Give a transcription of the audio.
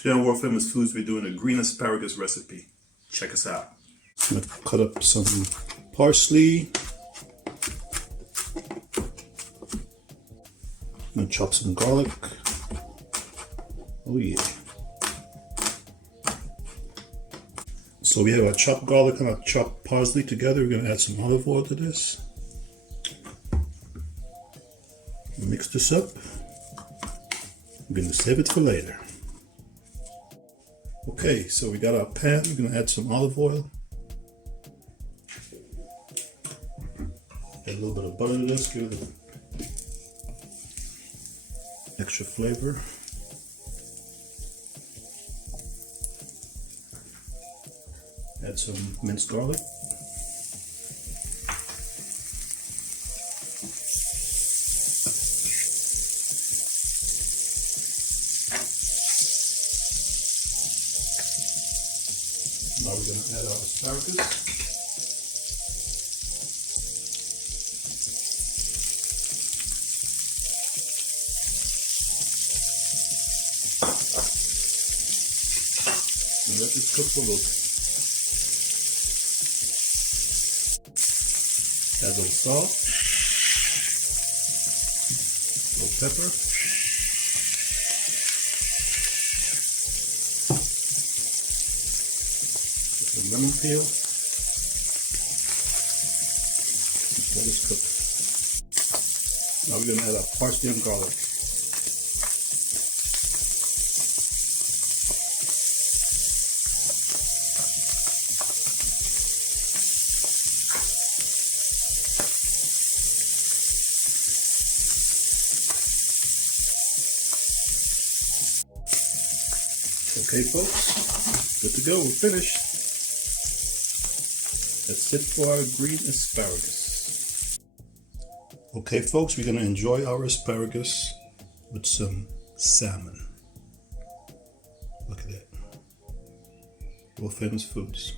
Today on World Famous Foods, we're doing a green asparagus recipe. Check us out. I'm going to cut up some parsley. I'm going to chop some garlic. Oh yeah. So we have our chopped garlic and our chopped parsley together. We're going to add some olive oil to this. Mix this up. I'm going to save it for later. Okay, so we got our pan. We're going to add some olive oil. Add a little bit of butter to this, give it extra flavor. Add some minced garlic. Now we're going to add our asparagus. And let this cook for a little bit. Add a little salt, a little pepper, some lemon peel. Just let this cook. Now we're going to add our parsley and garlic. Okay folks, good to go, we're finished. That's it for our green asparagus. Okay folks, we're going to enjoy our asparagus with some salmon. Look at that. World Famous Foods.